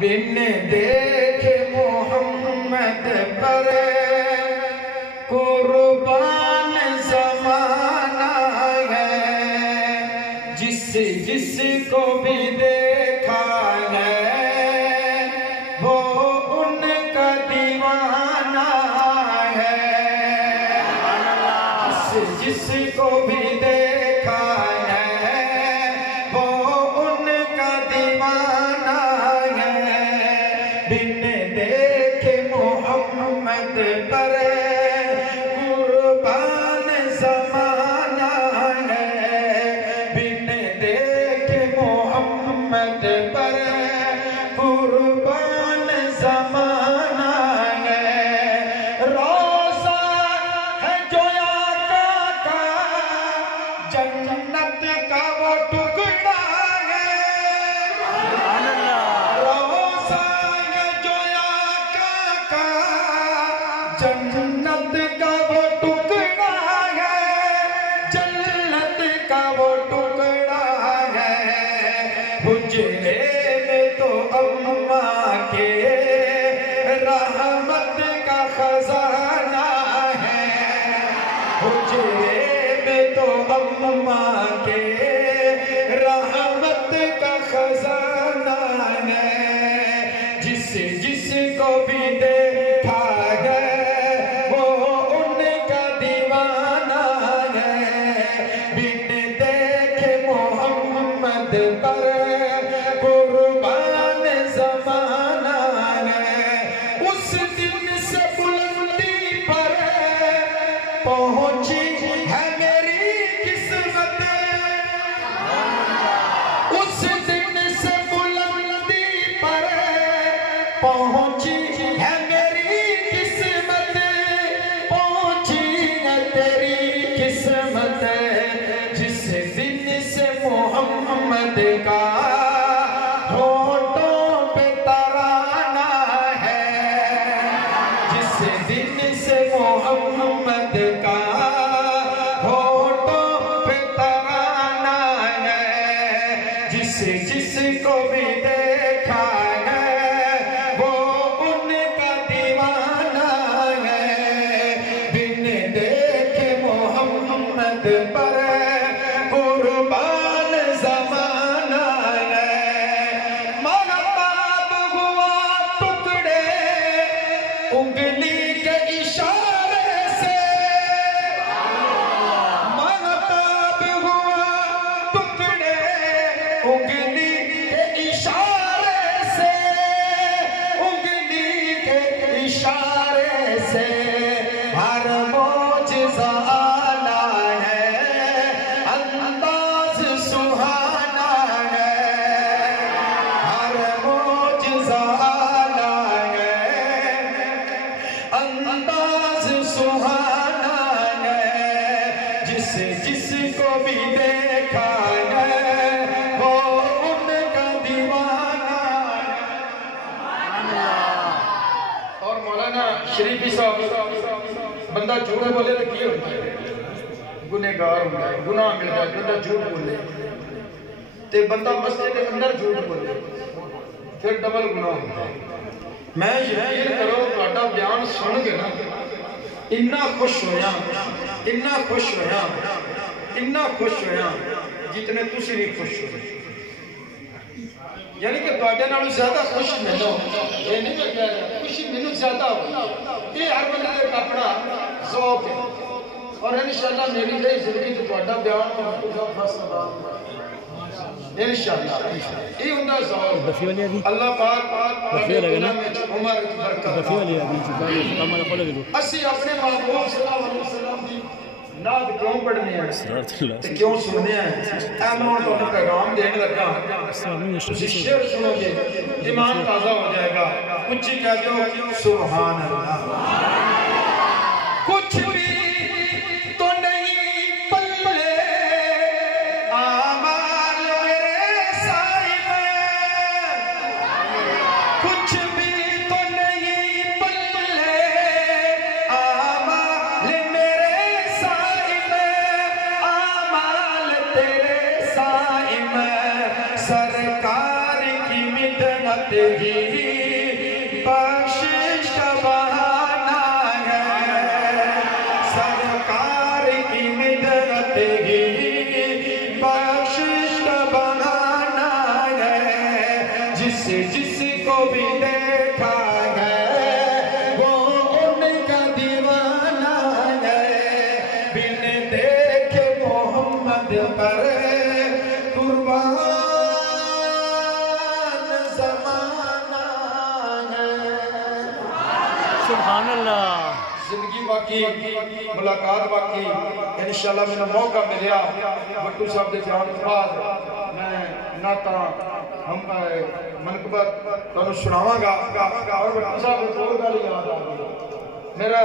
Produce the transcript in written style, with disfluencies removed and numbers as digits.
بن دیکھ محمد پر قربان زمانہ ہے، جس کو بھی دیکھا ہے وہ ان کا دیوانہ ہے، جس کو بھی دیکھا ہے وہ ان کا دیوانہ ہے، بن دیکھ محمد پر قربان زمانہ ہے، بن دیکھ محمد پر قربان زمانہ ہے، روزہ ہے جو آقا کا جنت کا وہ ٹکڑا ہے، روزہ ہے جو آقا کا جنت کا وہ ٹکڑا ہے، جنت کا وہ ٹکڑا ہے، حجرے میں تو اماں کے رحمت کا خزانہ ہے، حجرے میں تو اماں کے رحمت کا خزانہ ہے، جس کو بھی دیکھا ہے وہ ان کا دیوانہ ہے، بن دیکھ محمد پر قربان زمانہ ہے، اس دن سے بلندی پر پہنچی ہے میری قسمت، اس دن سے بلندی پر پہنچی ہے میری قسمت، پہنچی ہے تیری قسمت، جس دن سے محمد کا ہونٹوں پہ ترانہ ہے، جس دن سے محمد کا ہونٹوں پہ ترانہ ہے، جس کو بھی دیکھا ہے وہ ان کا دیوانہ ہے، بن دیکھ محمد پر قربان زمانہ ہے، مغتاب ہوا ٹکڑے انگلی کے اشارے سے، مغتاب ہوا ٹکڑے انگلی کے اشارے سے، انگلی کے اشارے سے، ہر معجزہ اعلیٰ ہے، انداز سہانا ہے، ہر معجزہ اعلیٰ ہے، انداز سہانا ہے، جس کو بھی دیکھا ہے وہ ان کا دیوانہ ہے۔ اور مولانا شریفی صاحب بندہ جھوٹ بولے تو کیا ہوتا ہے، گنہگار ہوتا ہے، گناہ ملتا ہے، بندہ جھوٹ بولے تے بندہ مسجد کے اندر جھوٹ بولے پھر ڈبل گناہ ہوتا ہے۔ میں یقین کرو تہاڈا بیان سن کے نا اتنا خوش ہویا، اتنا خوش ہویا، اتنا خوش ہویا جتنے تسی بھی خوش ہوئے، یعنی کہ تہاڈے نالوں زیادہ خوش مینوں، یہ نہیں میں کہہ رہا خوشی مینوں زیادہ ہوئی، یہ ہر بندے کا اپنا ذوق ہے، اور انشاءاللہ میری یہ زندگی تو تہاڈا بیان انشاءاللہ یہ ہوندہ ذوق، اللہ پاک عمر برکت اسی اپنے محبوب صلی اللہ علیہ وسلم کی نعت کیوں پڑھنے ہیں کیوں سننے ہیں، ایمنوں تو انہیں پیغام دینے لگا، اسی شعر سنو گے ایمان تازہ ہو جائے گا، کچھ کہتے ہو سبحان اللہ، کچھ بھی تو نہیں پلے آمال میرے سائی میں، کچھ بھی تو نہیں پلے آمال میرے سائی میں، آمال تیرے سائی میں، سرکار کی مدنت ہی بخشش کا بہانہ ہے، سرکار کی مدنت ہی بخشش کا بہانہ ہے، جس کو بھی دیکھا ہے وہ ان کا دیوانہ ہے، بن دیکھے محمد پر قربان زمانہ ہے۔ سبحان اللہ۔ زندگی باقی، ملاقات باقی، انشاءاللہ میرا موقع ملیا بٹو صاحب دے جان بعد میں نعتاں ہم منقبت تانوں سناواں گا اور بٹو صاحب دے دور گل یاد آ گئی میرا